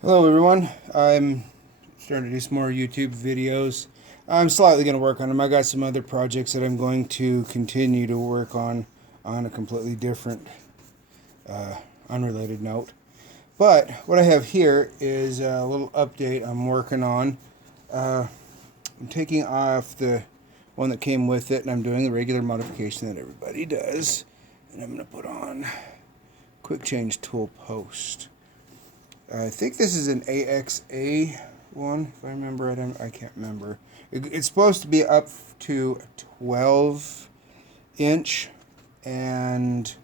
Hello everyone, I'm starting to do some more YouTube videos. I'm slightly going to work on them. I got some other projects that I'm going to continue to work on a completely different, unrelated note. But what I have here is a little update I'm working on. I'm taking off the one that came with it, and I'm doing the regular modification that everybody does. And I'm going to put on Quickchange tool post. I think this is an AXA one, if I remember it. I can't remember. It's supposed to be up to 12 inch, and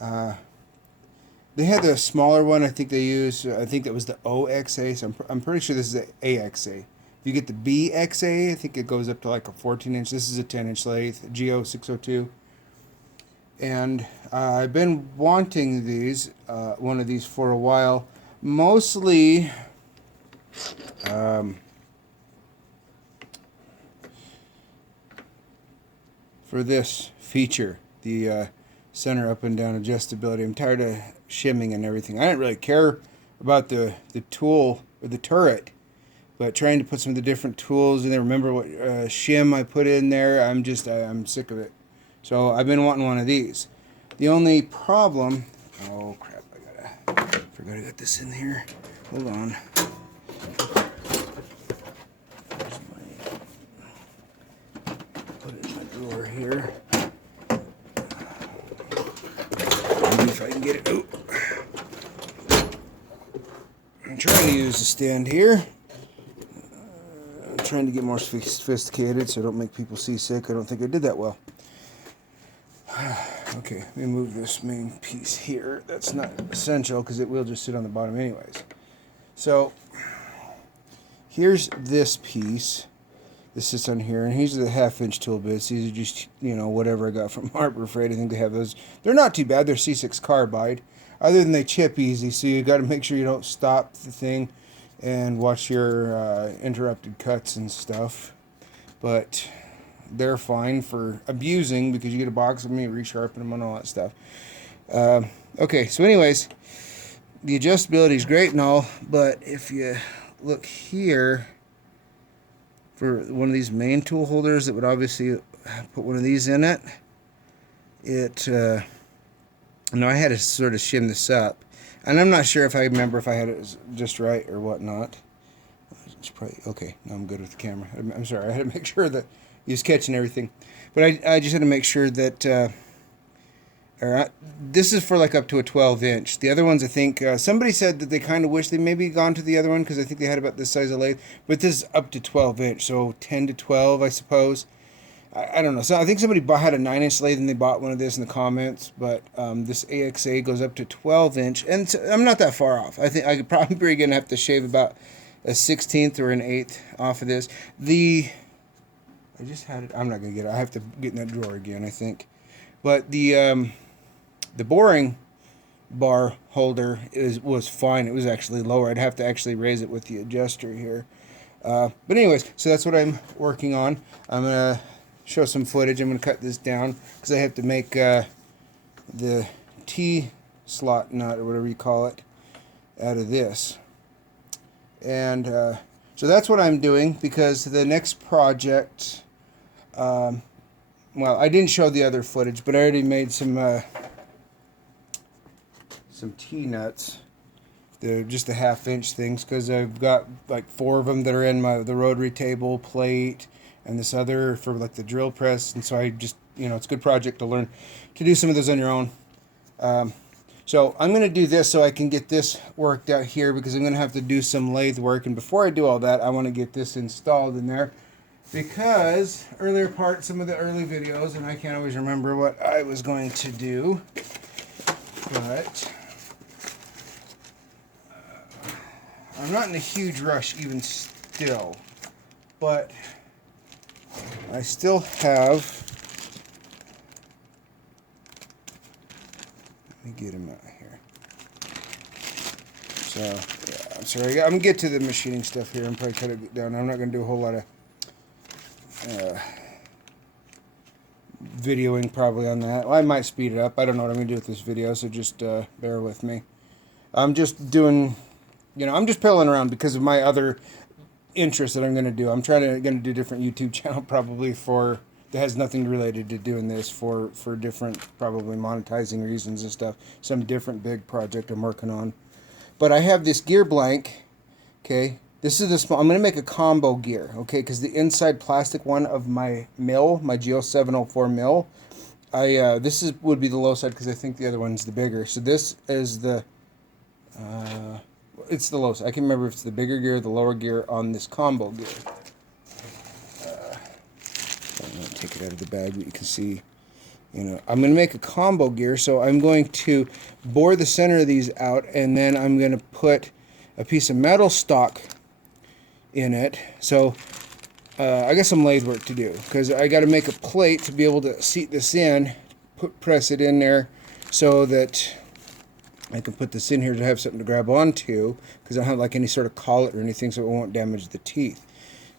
they had the smaller one. I think they used. I think that was the OXA. So I'm pretty sure this is the AXA. If you get the BXA, I think it goes up to like a 14 inch. This is a 10-inch lathe, GO 602. And I've been wanting one of these for a while, mostly for this feature, the center up and down adjustability. I'm tired of shimming and everything. I didn't really care about the tool or the turret, but trying to put some of the different tools in there. Remember what shim I put in there? I'm sick of it. So I've been wanting one of these. The only problem, oh crap, forgot I got this in here. Hold on. Put it in my drawer here. Maybe if I can get it. Oh. I'm trying to use the stand here. I'm trying to get more sophisticated so I don't make people seasick. I don't think I did that well. Okay, let me move this main piece here. That's not essential because it will just sit on the bottom anyways. So here's this piece. This sits on here, and here's the 1/2 inch tool bits. These are just, whatever I got from Harbor Freight. I think they have those. They're not too bad. They're C6 carbide. Other than they chip easy, so you got to make sure you don't stop the thing and watch your interrupted cuts and stuff. But they're fine for abusing because you get a box of them, you resharpen them and all that stuff. Okay, so anyways, the adjustability is great and all, but if you look here for one of these main tool holders that would obviously put one of these in it, I had to sort of shim this up, and I'm not sure if I remember if I had it just right or whatnot. It's probably okay. Now I'm good with the camera. I'm sorry. I had to make sure that he was catching everything, but I just had to make sure that. This is for like up to a 12 inch. The other ones, I think somebody said that they kind of wish they maybe gone to the other one because I think they had about this size of lathe. But this is up to 12 inch, so 10 to 12, I suppose. I don't know. So I think somebody had a 9-inch lathe and they bought one of this in the comments. But this AXA goes up to 12 inch, and so I'm not that far off. I think I could probably gonna have to shave about a 16th or an 8th off of this. I just had it. I'm not gonna get it. I have to get in that drawer again, I think. But the boring bar holder was fine. It was actually lower. I'd have to actually raise it with the adjuster here. But anyways, so that's what I'm working on. I'm going to show some footage. I'm going to cut this down because I have to make the T-slot nut or whatever you call it out of this. And so that's what I'm doing because the next project, well, I didn't show the other footage, but I already made some T-nuts. They're just the 1/2 inch things because I've got like 4 of them that are in the rotary table plate and this other for like the drill press, and so I just, it's a good project to learn to do some of those on your own. So I'm going to do this so I can get this worked out here because I'm going to have to do some lathe work, and before I do all that I want to get this installed in there because some of the early videos, and I can't always remember what I was going to do, but I'm not in a huge rush even still, but I still have, let me get him out here. So, yeah, I'm sorry, I'm going to get to the machining stuff here and probably cut it down. I'm not going to do a whole lot of videoing probably on that. Well, I might speed it up. I don't know what I'm going to do with this video, so just bear with me. I'm just doing You know, I'm just pilling around because of my other interests that I'm going to do. I'm going to do a different YouTube channel probably for that has nothing related to doing this for different probably monetizing reasons and stuff. Some different big project I'm working on. But I have this gear blank. Okay, this is the small. I'm going to make a combo gear. Okay, because the inside plastic one of my mill, my GO704 mill, this would be the low side because I think the other one's the bigger. So this is the it's the low side. I can remember if it's the bigger gear or the lower gear on this combo gear. I'm going to take it out of the bag, but you can see, you know, I'm going to make a combo gear. So I'm going to bore the center of these out, and then I'm going to put a piece of metal stock in it. So I got some lathe work to do because I got to make a plate to be able to seat this in, press it in there so that I can put this in here to have something to grab onto because I don't have like any sort of collet or anything, so it won't damage the teeth.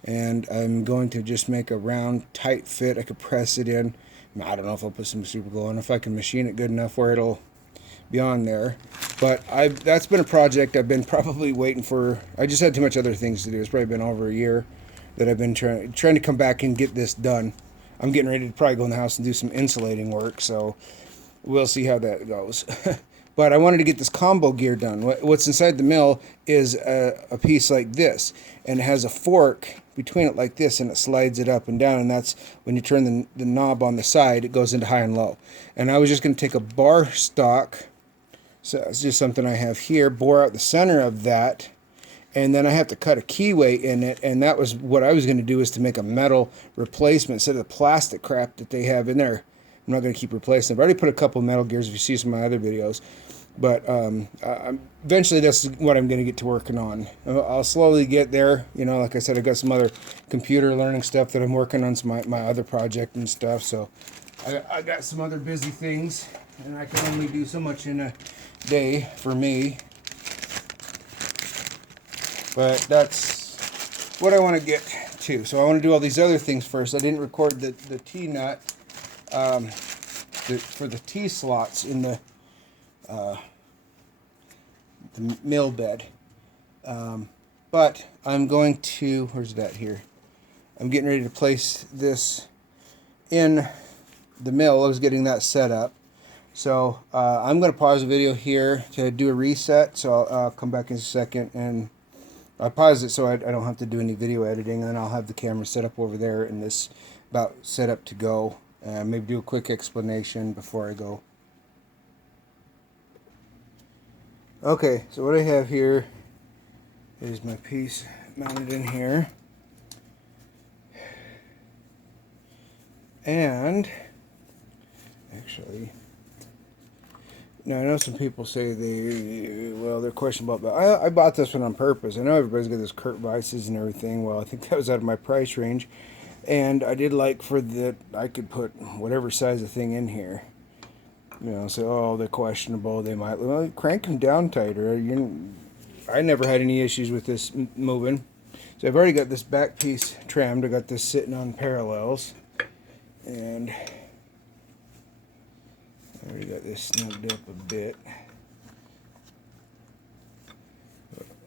And I'm going to just make a round, tight fit. I could press it in. I don't know if I'll put some super glue on, if I can machine it good enough where it'll be on there. But that's been a project I've been probably waiting for. I just had too much other things to do. It's probably been over a year that I've been trying to come back and get this done. I'm getting ready to probably go in the house and do some insulating work, so we'll see how that goes. But I wanted to get this combo gear done. What's inside the mill is a piece like this, and it has a fork between it like this, and it slides it up and down, and that's when you turn the knob on the side, it goes into high and low. And I was just going to take a bar stock, so it's just something I have here, bore out the center of that, and then I have to cut a keyway in it, and that was what I was going to do, is to make a metal replacement instead of the plastic crap that they have in there. I'm not going to keep replacing it. I've already put a couple metal gears if you see some of my other videos. But eventually that's what I'm going to get to working on. I'll slowly get there. You know, like I said, I've got some other computer learning stuff that I'm working on, some my other project and stuff. So I got some other busy things, and I can only do so much in a day for me. But that's what I want to get to. So I want to do all these other things first. I didn't record the T-nut for the T-slots in the mill bed. But I'm going to, where's that here? I'm getting ready to place this in the mill. I was getting that set up. So I'm going to pause the video here to do a reset. So I'll come back in a second, and I'll pause it so I don't have to do any video editing, and then I'll have the camera set up over there and this about set up to go. Maybe do a quick explanation before I go. Okay, so what I have here is my piece mounted in here. And actually, now I know some people say they're questionable about, but I bought this one on purpose. I know everybody's got this Kurt Weiss's and everything. Well, I think that was out of my price range. And I did like for that I could put whatever size of thing in here. You know, so, oh, they're questionable. They might, well, crank them down tighter. I never had any issues with this moving. So I've already got this back piece trimmed. I got this sitting on parallels. And I already got this snugged up a bit.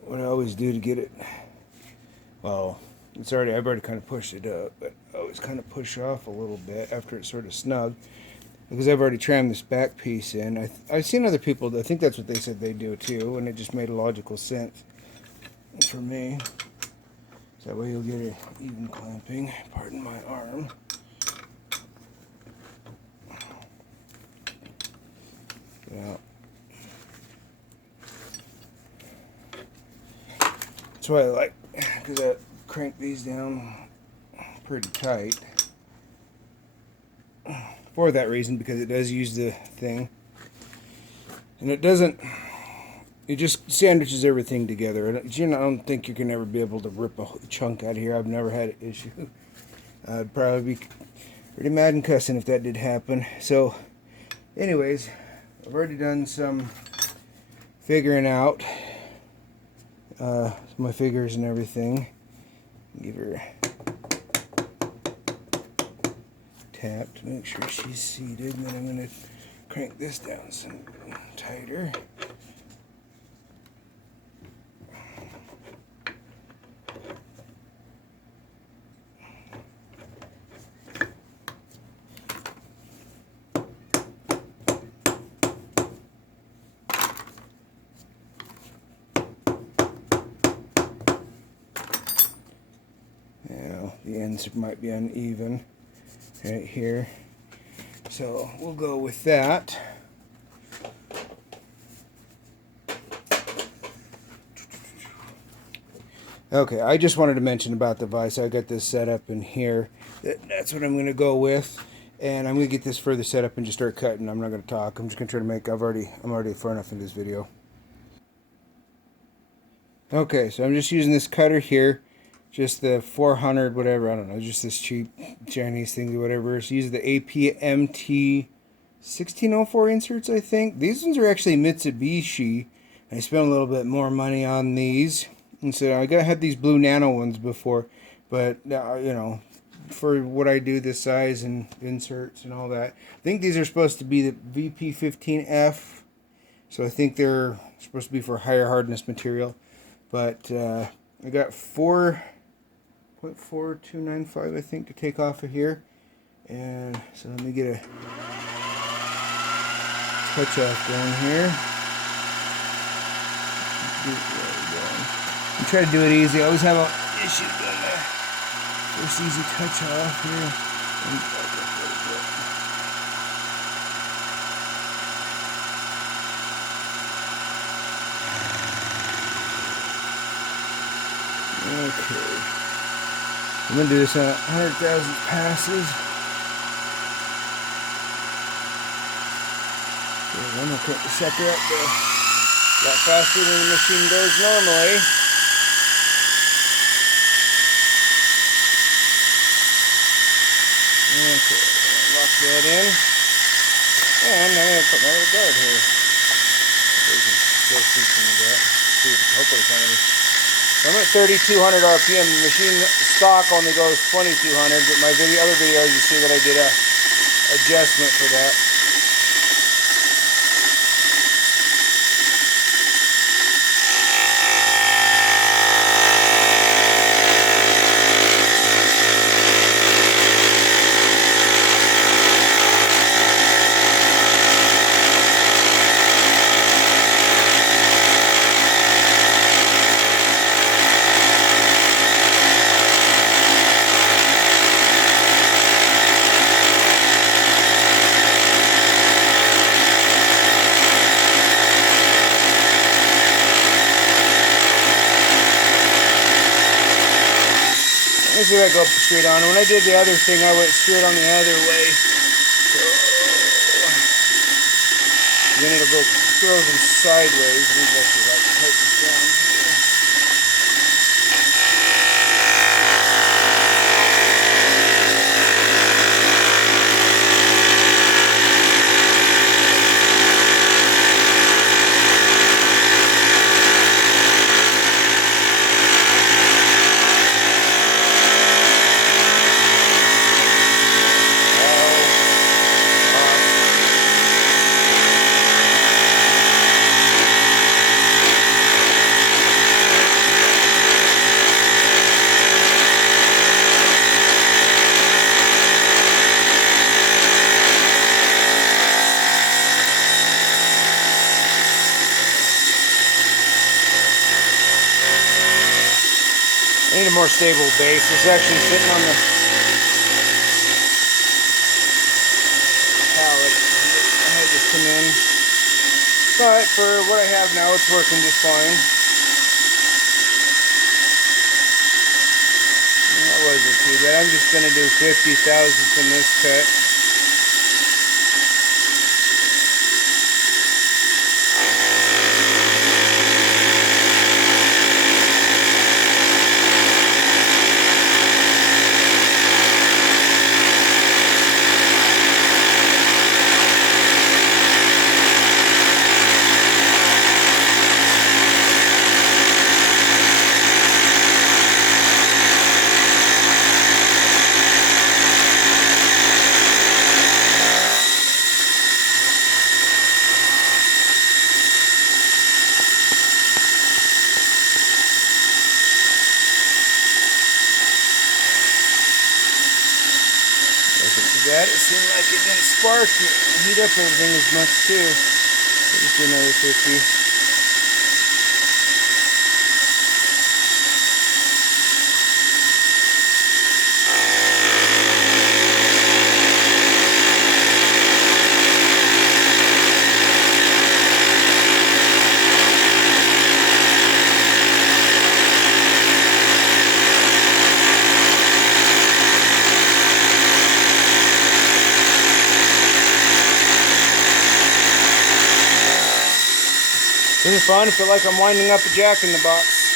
What I always do to get it, well, I've already kind of pushed it up, but I always kind of push off a little bit after it's sort of snug, because I've already trimmed this back piece in. I've seen other people, I think that's what they said they do too, and it just made a logical sense for me. So that way you'll get an even clamping. Pardon my arm. Yeah. That's why I like, because I crank these down pretty tight. For that reason, because it does use the thing. And it doesn't, it just sandwiches everything together. I don't think you can ever be able to rip a chunk out of here. I've never had an issue. I'd probably be pretty mad and cussing if that did happen. So, anyways, I've already done some figuring out my figures and everything. Give her a tap to make sure she's seated, and then I'm going to crank this down some tighter. ends might be uneven right here. So we'll go with that. Okay, I just wanted to mention about the vise. I got this set up in here. That's what I'm going to go with. And I'm going to get this further set up and just start cutting. I'm not going to talk. I'm just going to try to make... I'm already far enough in this video. Okay, so I'm just using this cutter here. Just the 400, whatever, I don't know. Just this cheap Chinese thing, whatever. So use the APMT 1604 inserts, I think. These ones are actually Mitsubishi. I spent a little bit more money on these. And so I had these blue nano ones before, but you know, for what I do, this size and inserts and all that, I think these are supposed to be the VP15F. So I think they're supposed to be for higher hardness material. But I got 4.4295, I think, to take off of here. And so let me get a touch off going here. I try to do it easy. I always have an issue doing the first easy touch off here. Okay. I'm going to do this on 100,000 passes. So I'm going to cut the sucker up a lot faster than the machine goes normally. Okay, lock that in. And I'm going to put my little guard here. So you can still see some of that. Hopefully it's not going to... So I'm at 3,200 RPM. The machine stock only goes 2,200, but my other videos you see that I did a adjustment for that. Let's see if I go up straight on. When I did the other thing, I went straight on the other way. So then it'll go frozen sideways. Let me actually like tighten this down here. I need a more stable base. It's actually sitting on the pallet. I had this come in. But for what I have now, it's working just fine. That wasn't too bad. I'm just going to do 50 thousandths in this cut. That it seemed like it didn't spark and heat up everything as much too. So just do another 50. are fun. I feel like I'm winding up a jack in the box.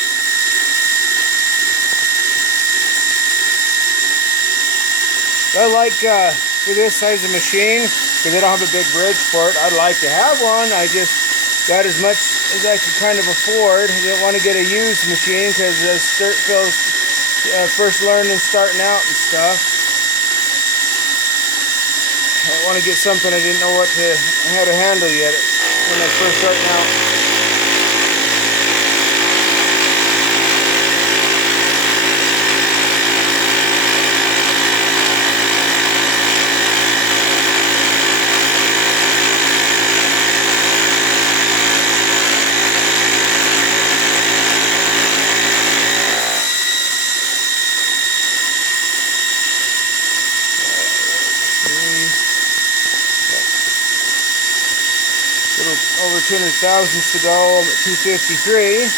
I like for this size of machine, because I don't have a big bridge for it. I'd like to have one. I just got as much as I could kind of afford. I didn't want to get a used machine because Phil's first learning and starting out and stuff. I don't want to get something I didn't know how to handle yet when I first starting out. Over 200 thousandths to go. I'm at 253.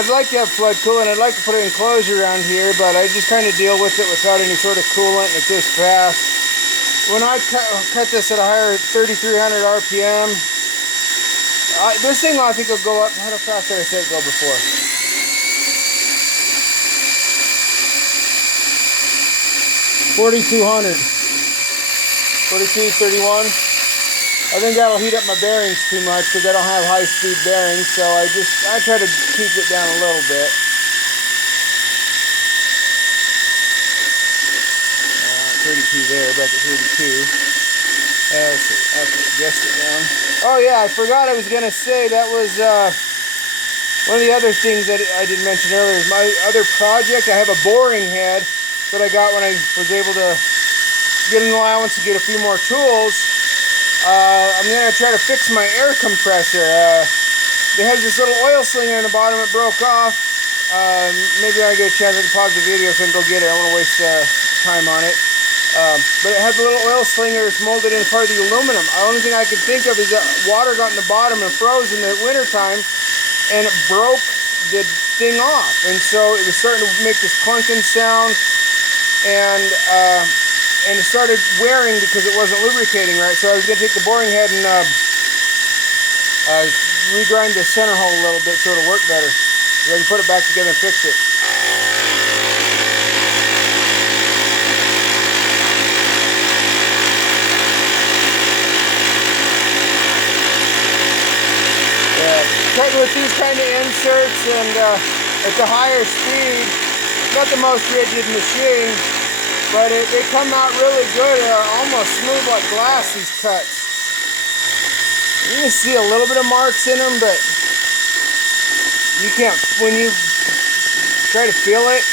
I'd like to have flood coolant. I'd like to put an enclosure around here, but I just kind of deal with it without any sort of coolant at this fast. When I cut this at a higher 3,300 RPM, this thing I think will go up. How fast did I say it go before? 4,200. 42, 31. I think that'll heat up my bearings too much because I don't have high-speed bearings, so I try to keep it down a little bit. 32 there, back at 32. Let's see, okay, adjust it down. Oh yeah, I forgot I was going to say that was one of the other things that I didn't mention earlier is my other project. I have a boring head that I got when I was able to get an allowance to get a few more tools. I'm going to try to fix my air compressor. It has this little oil slinger in the bottom. It broke off. Maybe I get a chance to pause the video so I can go get it. I don't want to waste time on it. But it has a little oil slinger. It's molded in part of the aluminum. The only thing I can think of is that water got in the bottom and froze in the wintertime, and it broke the thing off. And so it was starting to make this clunking sound, and it started wearing because it wasn't lubricating right. So I was going to take the boring head and regrind the center hole a little bit so it'll work better. So I can put it back together and fix it. With these kind of inserts and at the higher speed, not the most rigid machine, but they come out really good, almost smooth like glass, these cuts. You can see a little bit of marks in them, but you can't, when you try to feel it,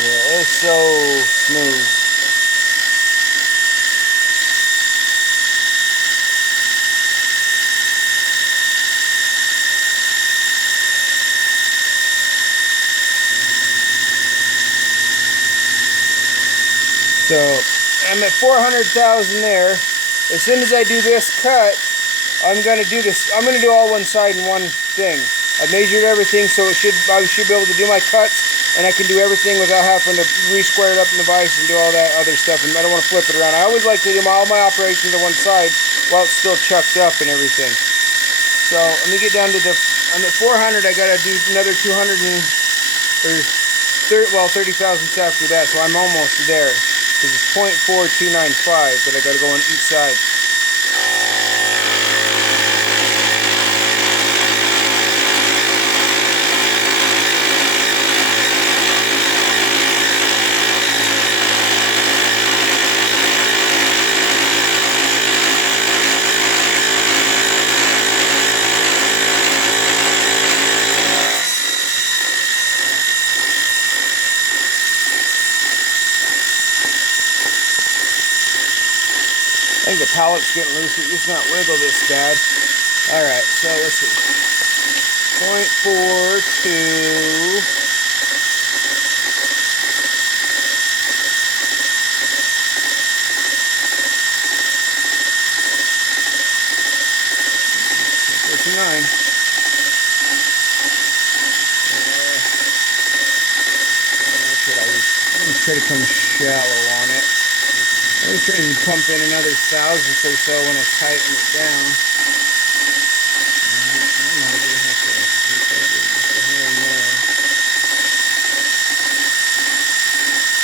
yeah, it's so smooth. So I'm at 400,000 there. As soon as I do this cut, I'm going to do this. I'm going to do all one side in one thing. I measured everything, so I should be able to do my cuts, and I can do everything without having to re-square it up in the vise and do all that other stuff. And I don't want to flip it around. I always like to do all my operations on one side while it's still chucked up and everything. So let me get down to I'm at 400. I got to do another 200 30 thousandths after that. So I'm almost there. Because it's 0.4295 that I got to go on each side. I think the pallet's getting loose. It used to not wiggle this bad. Alright, so let's see. 0.42. Nine. I'm going to try to come shallow on it. I'm going to try to pump in another 1,000 or so when I tighten it down. I might have to do here and there.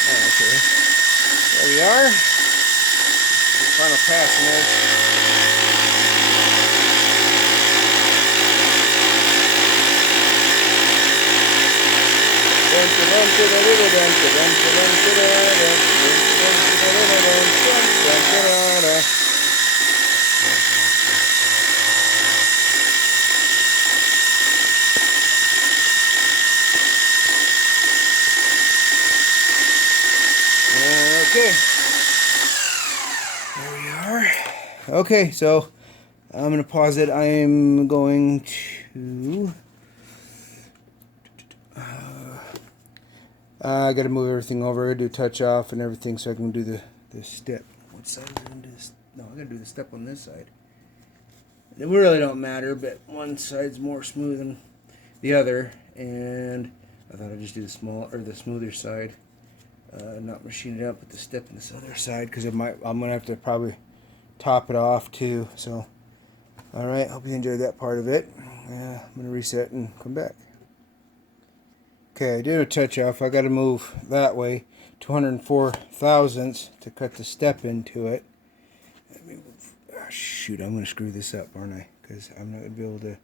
Oh, okay. There we are. The final pass on this. Okay, there we are. Okay, so I'm going to pause it. I'm going to... I got to move everything over, do touch off and everything so I can do the step. What side am I going to do this? No, I got to do the step on this side. It really don't matter, but one side's more smooth than the other, and I thought I'd just do the smoother side. Not machine it up, but the step on this other side, because I'm gonna have to probably top it off too. So, all right, hope you enjoyed that part of it. I'm gonna reset and come back. Okay, I did a touch off. I got to move that way 204 thousandths to cut the step into it. Let me move. Oh, shoot, I'm gonna screw this up, aren't I? Because I'm not gonna be able to.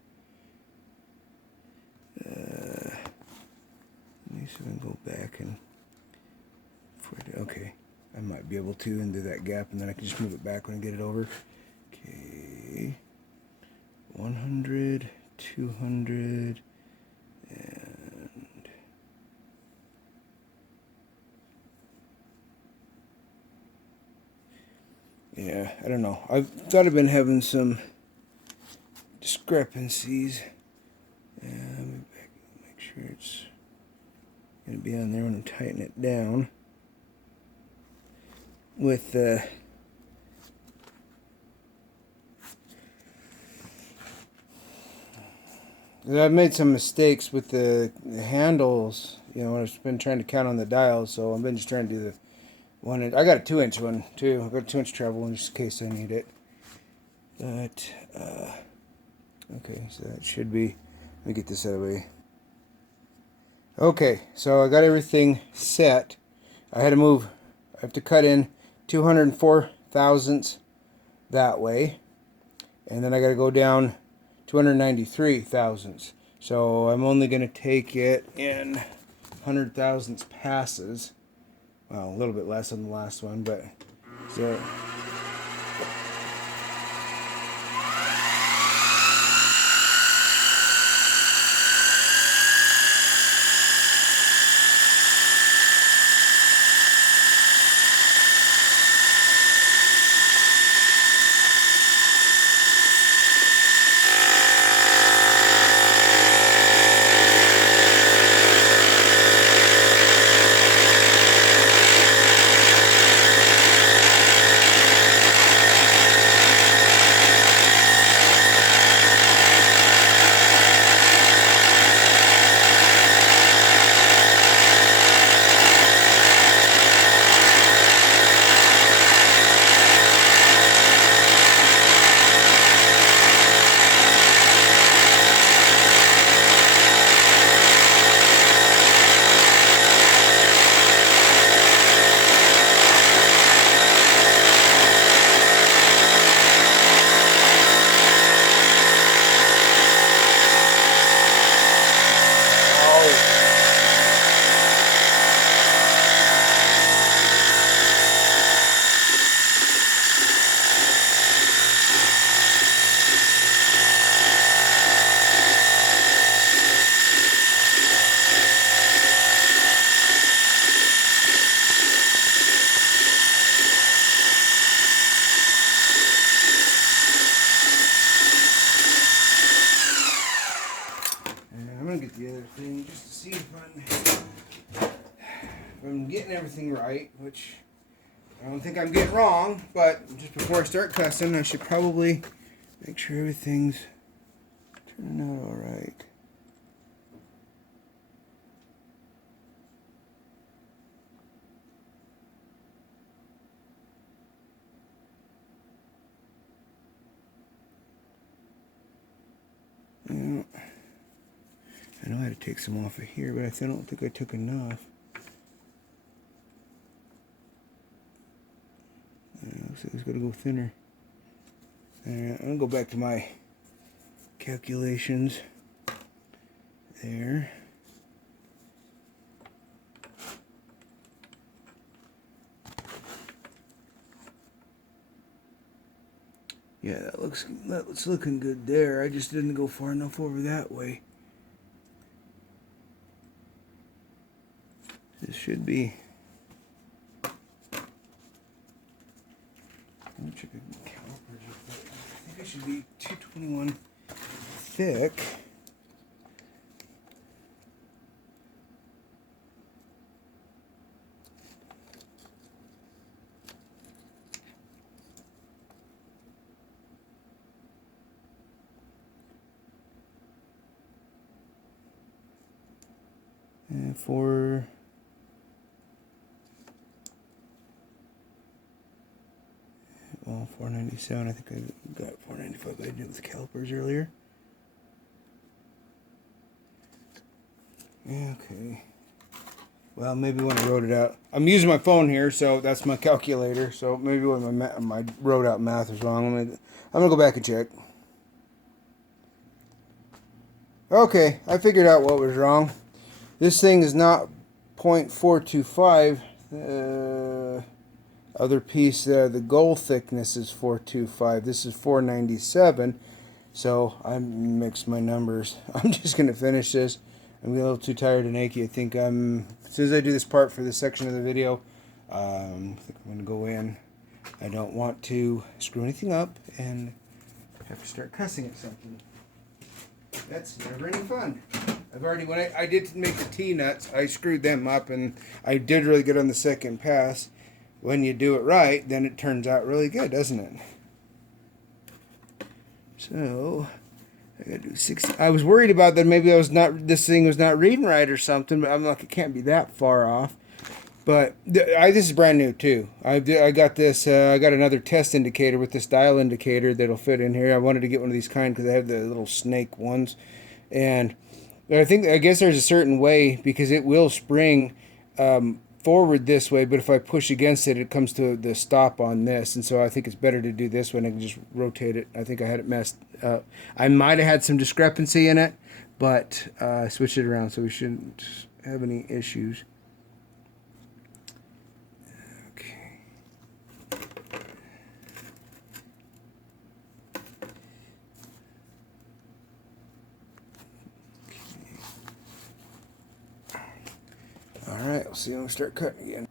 Let me see if I can go back and. Okay, I might be able to and do that gap, and then I can just move it back when I get it over. Okay, 100, 200, and yeah, I don't know. I thought I've been having some discrepancies. And make sure it's going to be on there when I tighten it down. With I've made some mistakes with the handles, you know, I've been trying to count on the dials, so I've been just trying to do the one. I got a 2-inch one too. I've got a 2-inch travel one just in case I need it. But okay, so that should be. Let me get this out of the way. Okay, so I got everything set. I had to move. I have to cut in 204 thousandths that way, and then I got to go down 293 thousandths. So I'm only going to take it in 100 thousandths passes. Well, a little bit less than the last one, but so. the other thing just to see if I'm getting everything right, which I don't think I'm getting wrong, but just before I start cussing, I should probably make sure everything's turning out all right. Yeah. I know I had to take some off of here, but I don't think I took enough. Looks like it's going to go thinner. Alright, I'm going to go back to my calculations. There. Yeah, that's looking good there. I just didn't go far enough over that way. This should be. Let me check the calipers. I think it should be 221 thick. And for 497. I think I got 495. I did it with calipers earlier. Yeah, okay. Well, maybe when I wrote it out, I'm using my phone here, so that's my calculator. So maybe when my wrote out math is wrong. I'm gonna go back and check. Okay, I figured out what was wrong. This thing is not 0.425. Other piece there, the goal thickness is 425. This is 497. So I mixed my numbers. I'm just gonna finish this. I'm a little too tired and achy. I think as soon as I do this part for this section of the video, I think I'm gonna go in. I don't want to screw anything up and have to start cussing at something. That's never any fun. I've already, when I did make the T-nuts, I screwed them up and I did really good on the second pass. When you do it right, then it turns out really good, doesn't it? So I gotta do 60. I was worried about that maybe this thing was not reading right or something, but I'm like, it can't be that far off. But this is brand new too. I got this. I got another test indicator with this dial indicator that'll fit in here. I wanted to get one of these kind because I have the little snake ones, and I guess there's a certain way because it will spring forward this way, but if I push against it, it comes to the stop on this, and so I think it's better to do this one. I can just rotate it. I think I had it messed up. I might have had some discrepancy in it, but I switched it around, so we shouldn't have any issues. Okay. Alright, we'll see when we start cutting again.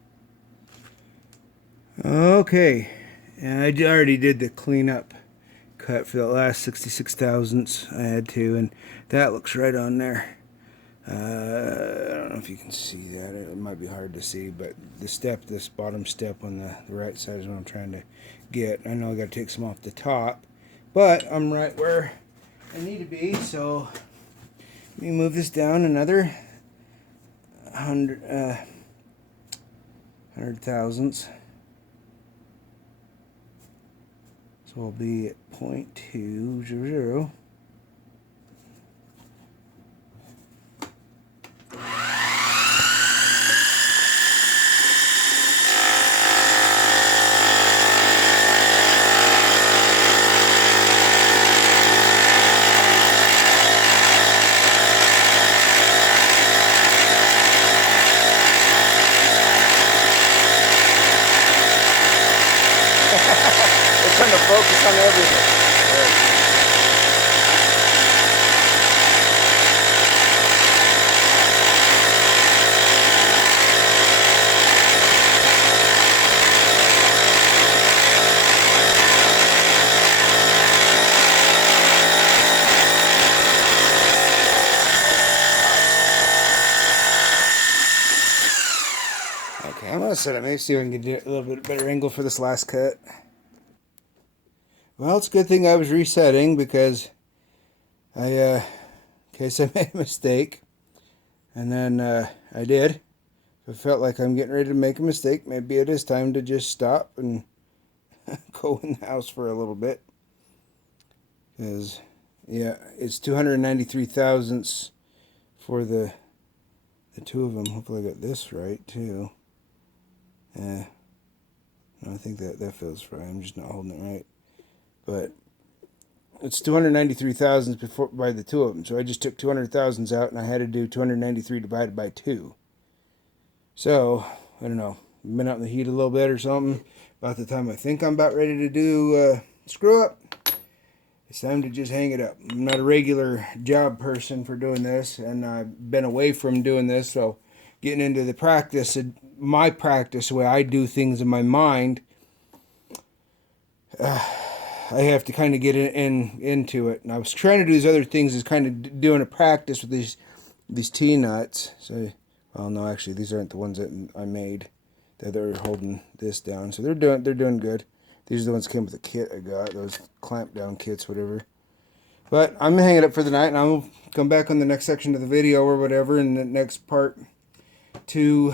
Okay, and I already did the cleanup cut for the last 66 thousandths. I had to, and that looks right on there. I don't know if you can see that. It might be hard to see, but this bottom step on the right side is what I'm trying to get. I know I got to take some off the top, but I'm right where I need to be, so let me move this down another 100 thousandths. So we'll be at 0.200. Trying to focus on everything. gonna set it. Maybe see if I can get a little bit better angle for this last cut. Well, it's a good thing I was resetting because in case I made a mistake. And then I did. If I felt like I'm getting ready to make a mistake, maybe it is time to just stop and go in the house for a little bit. Because, yeah, it's 293 thousandths for the two of them. Hopefully I got this right, too. No, I think that feels right. I'm just not holding it right. But it's 293 thousandths before by the two of them. So I just took 200 thousandths out, and I had to do 293 divided by 2. So, I don't know. Been out in the heat a little bit or something. About the time I think I'm about ready to do screw up, it's time to just hang it up. I'm not a regular job person for doing this, and I've been away from doing this, so getting into the practice, my practice, the way I do things in my mind, I have to kind of get into it. And I was trying to do these other things as kind of doing a practice with these T-nuts. So, well, no, actually, these aren't the ones that I made. They're holding this down, so they're doing good. These are the ones that came with the kit I got, those clamp down kits, whatever. But I'm gonna hang it up for the night, and I'll come back on the next section of the video or whatever in the next part to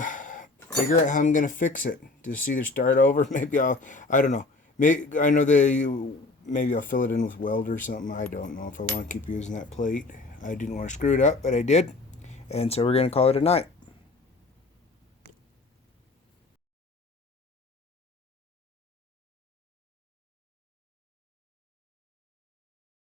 figure out how I'm gonna fix it. Just either start over, maybe I don't know. Maybe I'll fill it in with weld or something. I don't know if I want to keep using that plate. I didn't want to screw it up, but I did, and so we're gonna call it a night.